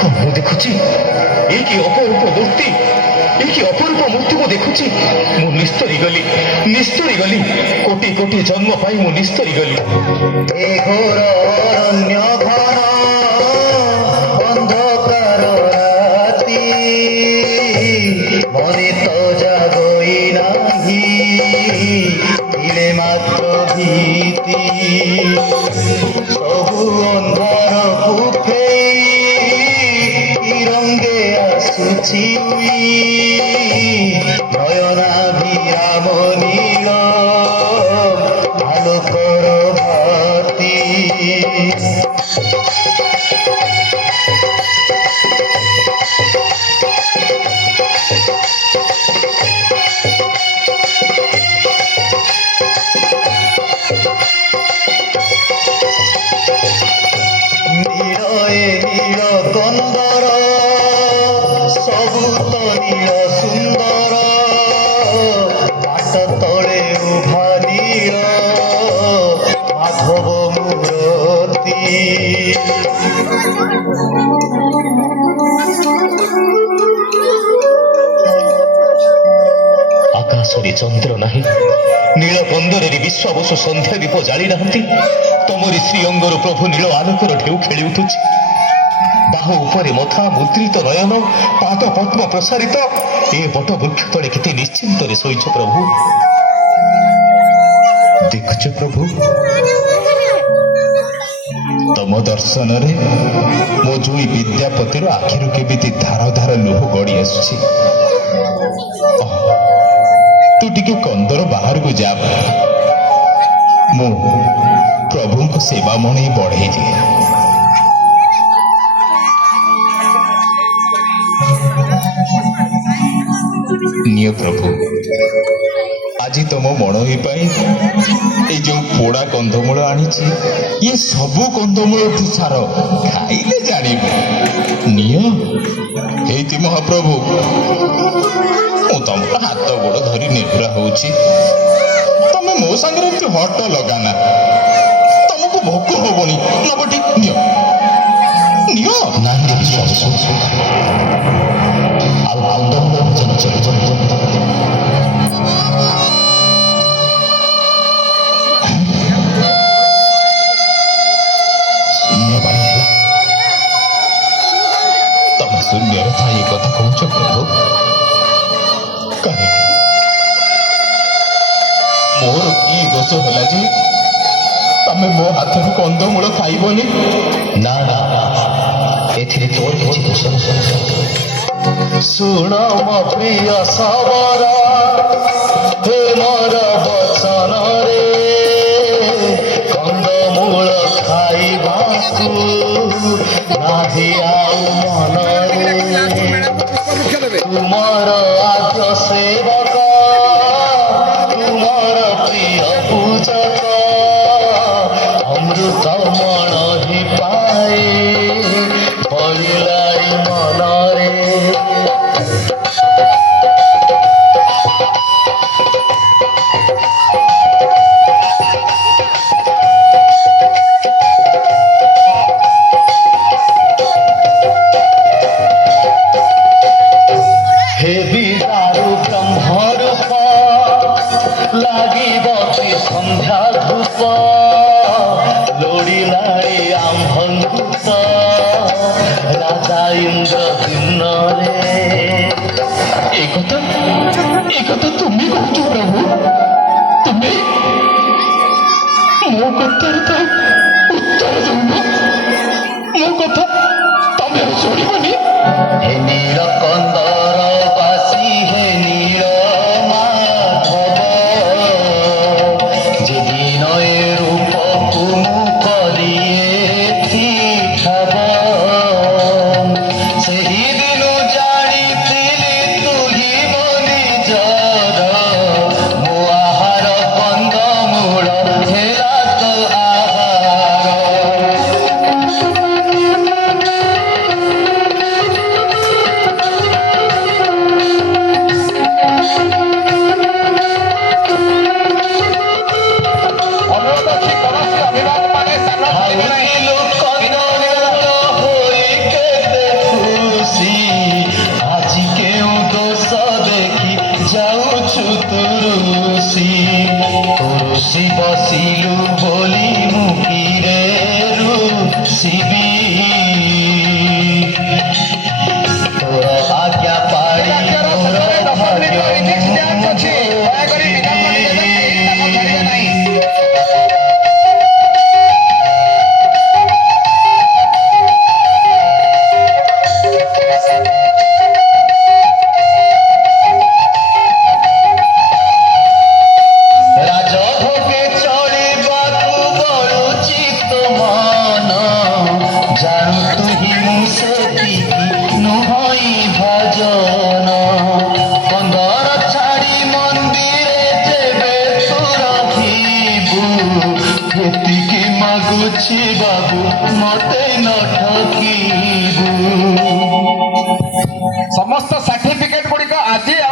कौन मु देखुची एक अपरूप मूर्ति एक अपरूप मूर्ति मु देखुची मु निस्तरी गली कोटि कोटि जन्म पाई मु निस्तरी गली ए घोर अरण्य घन अंधकार राति मने तो जागई नाही इले मात्र भीति सबु अंधार कुफेई रंगे आसुची नयनाभिराम नील आलोकर भाति नीलए नील कंदर सबुत नील सुंदर बाट तले उभा नील माधव मूर्ति आकाशरे चंद्र नाही नील बंदरे विश्वाबसु संध्या दीप जाली नाहंती तमरी श्री अंगर प्रभु नील आलोकर ढेउ खेली उठुछि बाहु उपरे मथा मुद्रित नयन पाद पद्म प्रसारित ए बट वृक्ष तले केते निश्चिंत रे सोइछ प्रभु देखुछ प्रभु तम दर्शन रे मो जोई विद्यापतिर आखिरु केबिति धार धार लुह गड़ी आसुछि तू टिके कंदर बाहर को जा मो प्रभु को सेवा मणि बढ़े दिए निय प्रभु आज तुम मणई पाई जो पोड़ा कंदमूल आनी ये सबू कंदमूल सार खाइले जानिबे निय महाप्रभु मु तुम हाथ गोड़ धरी निर्भरा होची तमे मो संगे एमती हट लगाना तुमको भोक होबनी नबटी निय निय नाही शून्य था ये कथा कहूच प्रभु कहीं मोर की दोष होला जे तमे मो हाथ कंदमूल खाइबनी ना ना एथिरे तोर किछि दोष सुन मो प्रिय सबर हे मोर वचन रे कंदमूल खाइबाकू नाही आउ मन तुमर आज सेवक तुमर प्रिय पूजक अमृत मणि पाए फलिलाई मनरे संध्या धूप लोड़ी आंभूत राजा इंद्र दिन एक तुम्हें कहु प्रभु तुम्हें मो कथार तो उत्तर दौन मो कथा तमें शुणबनी हे नील कंदर बासी हे नील କହୁଛି ବାବୁ ମତେ ନ ଠକିବୁ